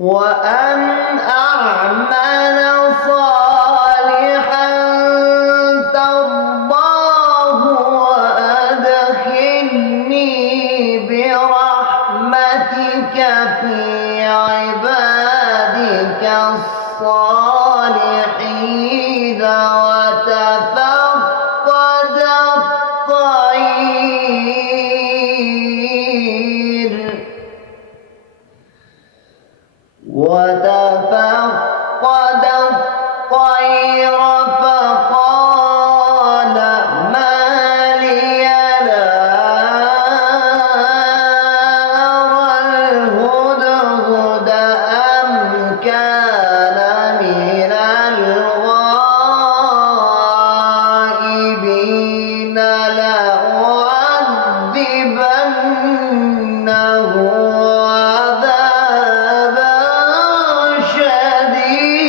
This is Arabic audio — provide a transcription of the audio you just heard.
وأن أعمل صالحا ترضاه وأدخلني برحمتك في عبادك الصالحين وتفقد الطير فقال ما لي لا أرى الهدهد أم كان من الغائبين لأعذبنه عذابا شديدا